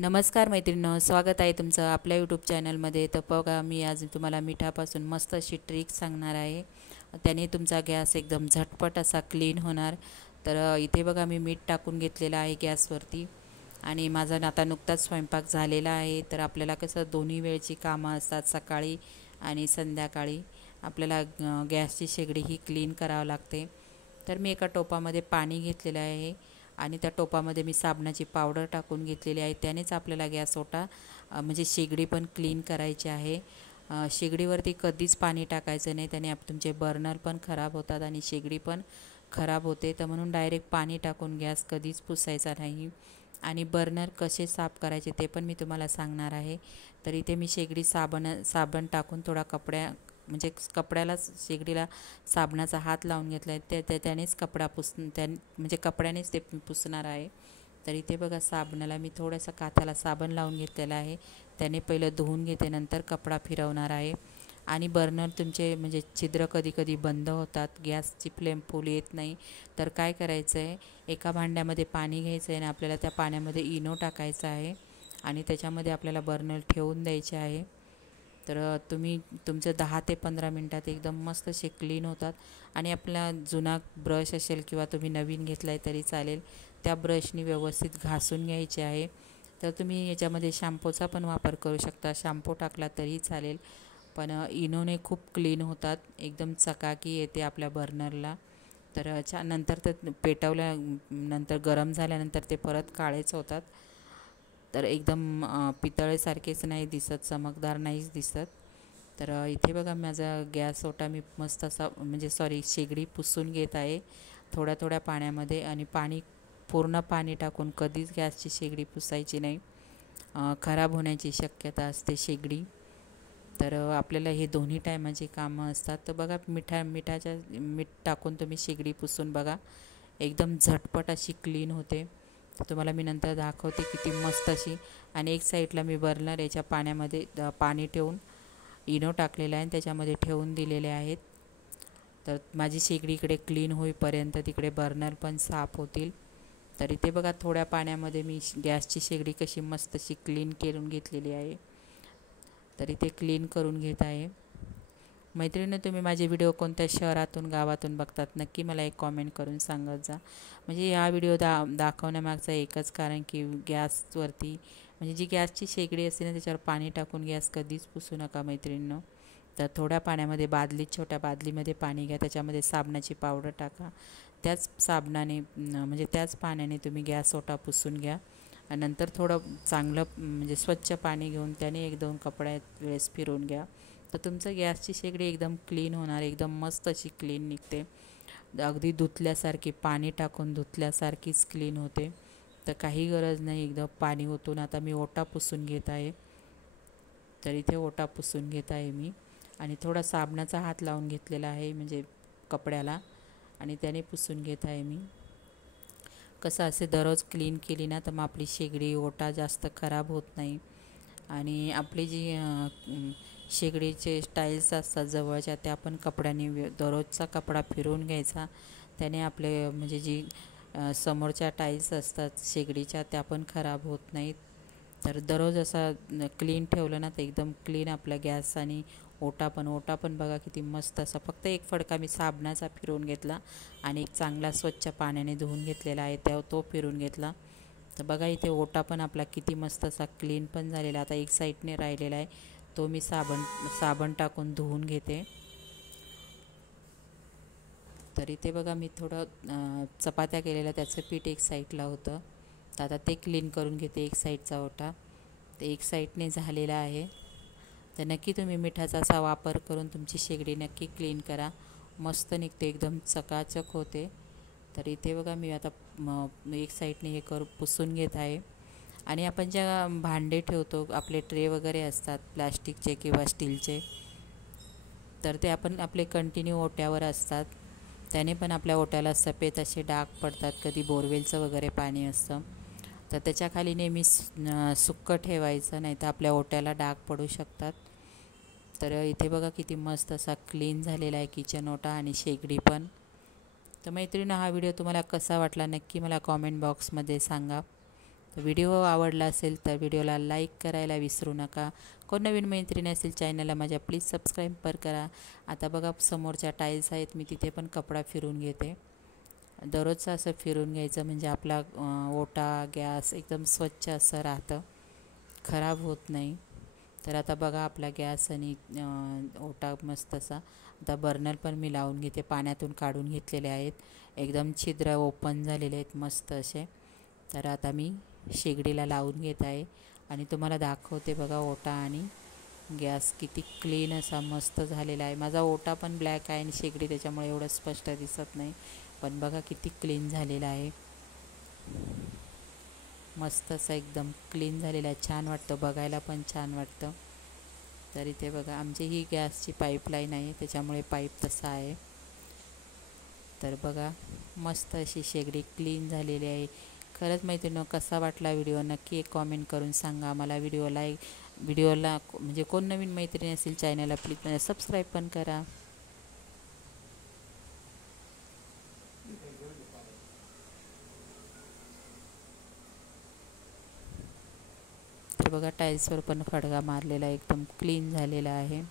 नमस्कार मैत्रिणींनो, स्वागत आहे तुमचं आपल्या यूट्यूब चॅनलमध्ये। तर बघा, मी आज तुम्हाला मिठापासून मस्त अशी ट्रिक सांगणार आहे। त्याने तुमचा गॅस एकदम झटपट असा क्लीन होणार। तर इथे बघा, मी मीठ टाकून घेतलेलं आहे गॅसवरती आणि माझा आता नुकताच स्वयंपाक झालेला आहे। तर आपल्याला कसं दोन्ही वेळची कामं असतात, सकाळी आणि संध्याकाळी आपल्याला गॅसची शेगडी ही क्लीन करावी लागते। तर मी एका टोपामध्ये पाणी घेतलेलं आहे आणि त्या टोपामध्ये मी साबणाची पावडर टाकून घेतलेली आहे। त्यानेच आपल्याला गॅस ओटा म्हणजे शेगडी पण क्लीन करायची आहे। शेगडीवरती कधीच पाणी टाकायचं नाही, त्याने तुमचे बर्नर पण खराब होतात आणि शेगडी पण खराब होते। तर म्हणून डायरेक्ट पाणी टाकून गॅस कधीच पुसायचा नाही। आणि बर्नर कसे साफ करायचे ते पण मी तुम्हाला सांगणार आहे। तर इथे मी शेगडी साबण टाकून थोडा म्हणजे कपड्यालाच शेगडीला साबणाचा हात लावून घेतला आहे। त्यानेच कपडा म्हणजे कपड्यानेच ते पुसणार आहे। तर इथे बघा, साबणाला मी थोडंसं काथ्याला साबण लावून घेतलेला आहे। त्याने पहिलं धुवून घेते, नंतर कपडा फिरवणार आहे। आणि बर्नर तुमचे म्हणजे छिद्र कधी कधी बंद होतात, गॅसची फ्लेम फुल येत नाही। तर काय करायचं आहे, एका भांड्यामध्ये पाणी घ्यायचं आहे आणि आपल्याला त्या पाण्यामध्ये इनो टाकायचा आहे आणि त्याच्यामध्ये आपल्याला बर्नर ठेवून द्यायचे आहे। तर तुम्ही तुमचं 10 ते 15 मिनटात एकदम मस्त असे क्लीन होतात। आणि आपला जुना ब्रश असेल किंवा तुम्ही नवीन घेतला आहे तरी चालेल, त्या ब्रशनी व्यवस्थित घासून घ्यायचे आहे। तर तुम्ही याच्यामध्ये शॅम्पूचा पण वापर करू शकता, शॅम्पू टाकला तरी चालेल, पण इनोने खूप क्लीन होतात, एकदम चकाकी येते आपल्या बर्नरला। तर नंतर तर पेटवल्यानंतर गरम झाल्यानंतर ते परत काळेच होतात। तर एकदम पितळेसारखेच नाही दिसत, चमकदार नाहीच दिसत। तर इथे बघा, माझा गॅस ओटा मी मस्त असा म्हणजे शेगडी पुसून घेत आहे थोड्या थोड्या पाण्यामध्ये। आणि पूर्ण पाणी टाकून कधीच गॅसची शेगडी पुसायची नाही, खराब होण्याची शक्यता असते शेगडी। तर आपल्याला हे दोन्ही टायमाची कामं असतात। तर बघा, मीठ टाकून तुम्ही शेगडी पुसून बघा, एकदम झटपट अशी क्लीन होते। तर तुम्हाला मी नंतर दाखवते किती मस्त अशी। आणि एक साईडला मी बर्नर याच्या पाण्यामध्ये पाणी ठेवून इनो टाकलेला आहे आणि त्याच्यामध्ये ठेवून दिलेले आहेत। तर माझी शेगडी इकडे क्लीन होईपर्यंत तिकडे बर्नर पण साफ होतील। तर इथे बघा, थोड्या पाण्यामध्ये मी गॅसची शेगडी कशी मस्त अशी क्लीन करून घेतलेली आहे। तर इथे क्लीन करून घेत आहे। मैत्रिणी, तुम्ही माझे व्हिडिओ कोणत्या शहरातून गावातून बघतात नक्की मला एक कॉमेंट करून सांगत जा। म्हणजे हा व्हिडिओ दाखवण्यामागचं एकच कारण की गॅसवरती म्हणजे जी गॅसची शेगडी असते ना, त्याच्यावर पाणी टाकून गॅस कधीच पुसू नका मैत्रिणींनो। तर थोड्या पाण्यामध्ये छोट्या बादलीमध्ये पाणी घ्या, त्याच्यामध्ये साबणाची पावडर टाका, त्याच साबणाने म्हणजे त्याच पाण्याने तुम्ही गॅस ओटा पुसून घ्या। आणि नंतर थोडं चांगलं म्हणजे स्वच्छ पाणी घेऊन त्याने 1-2 कपड्यात वेळेस फिरवून घ्या। तर तुमचं गॅसची शेगडी एकदम क्लीन होणार, एकदम मस्त अशी क्लीन निघते, अगदी धुतल्यासारखी, पाणी टाकून धुतल्यासारखीच क्लीन होते। तर काही गरज नाही एकदम पाणी ओतून। आता मी ओटा पुसून घेत आहे। तर इथे ओटा पुसून घेत आहे मी आणि थोडा साबणाचा हात लावून घेतलेला आहे म्हणजे कपड्याला, आणि त्याने पुसून घेत आहे मी। कसं असे दररोज क्लीन केली ना, तर मग आपली शेगडी ओटा जास्त खराब होत नाही। आणि आपली जी शेगडीचे टाईल्स असतात जवळच्या, त्या पण कपड्याने दररोजचा कपडा फिरवून घ्यायचा, त्याने आपले म्हणजे जी समोरच्या टाईल्स असतात शेगडीच्या त्या पण खराब होत नाहीत। तर दररोज असा क्लीन ठेवलं ना, तर एकदम क्लीन आपला गॅस आणि ओटा पण बघा किती मस्त असा। फक्त एक फडका मी साबणाचा फिरवून घेतला आणि एक चांगला स्वच्छ पाण्याने धुवून घेतलेला आहे, तो फिरवून घेतला। तर बघा, इथे ओटा पण आपला किती मस्त असा क्लीन पण झालेला। आता एक साईडने राहिलेला आहे, तो मी साबण टाकून धुवून घेते। तर इथे बघा, मी थोडं चपात्या केलेल्या त्याचं पीठ एक साईडला होतं, तर आता ते क्लीन करून घेते एक साईडचा ओटा। तर एक साईडने झालेला आहे। तर नक्की तुम्ही मिठाचा असा वापर करून तुमची शेगडी नक्की क्लीन करा, मस्त निघते, एकदम चकाचक होते। तर इथे बघा, मी आता एक साईडने हे पुसून घेत आहे। आणि आपण ज्या भांडे ठेवतो, आपले ट्रे वगैरे असतात प्लॅस्टिकचे किंवा स्टीलचे, तर ते आपले कंटिन्यू ओट्यावर असतात, त्याने पण आपल्या ओट्याला सफेद असे डाग पडतात। कधी बोरवेलचं वगैरे पाणी असतं, तर त्याच्याखाली नेहमी सुक्कं ठेवायचं, नाही तर आपल्या ओट्याला डाग पडू शकतात। तर इथे बघा किती मस्त असा क्लीन झालेला आहे किचन ओटा आणि शेगडी पण। तर मैत्रिणी, हा व्हिडिओ तुम्हाला कसा वाटला नक्की मला कॉमेंट बॉक्समध्ये सांगा। तर व्हिडिओ आवडला असेल तर व्हिडिओला लाईक करायला विसरू नका. कोण नवीन मैत्रिणी असेल चॅनलला माझ्या प्लीज सबस्क्राईब पर करा. आता बघा समोरच्या टाईल्स आहेत, मी तिथे पण कपडा फिरून घेते. दररोजचं असं फिरून घ्यायचं म्हणजे आपला ओटा गॅस एकदम स्वच्छ असं राहतं, खराब होत नाही. तर आता बघा आपला गॅस आणि ओटा मस्त असा. आता बर्नर पण मी लावून घेते, पाण्यातून काढून घेतलेले आहेत, एकदम छिद्र ओपन झालेले आहेत मस्त असे. तर आता मी शेगडीला लावून घेत आहे आणि तुम्हाला दाखवते बघा ओटा आणि गॅस किती क्लीन असा मस्त झालेला आहे. माझा ओटा पण ब्लॅक आहे आणि शेगडी त्याच्यामुळे एवढं स्पष्ट दिसत नाही, पण बघा किती क्लीन झालेला आहे. मस्त असं एकदम क्लीन झालेला आहे, छान वाटतं बघायला पण छान वाटतं. तर इथे बघा आमची ही गॅसची पाईपलाईन आहे, त्याच्यामुळे पाईप तसा आहे. तर बघा मस्त अशी शेगडी क्लीन झालेली आहे. खरंच मैत्रिणींनो, कसा वाटला व्हिडिओ नक्की एक कॉमेंट करून सांगा मला. व्हिडिओला म्हणजे कोण नवीन मैत्रिणी असेल चॅनलला प्लीज सबस्क्राईब पण करा. तर बघा टाईल्सवर पण फडका मारलेला एकदम क्लीन झालेला आहे.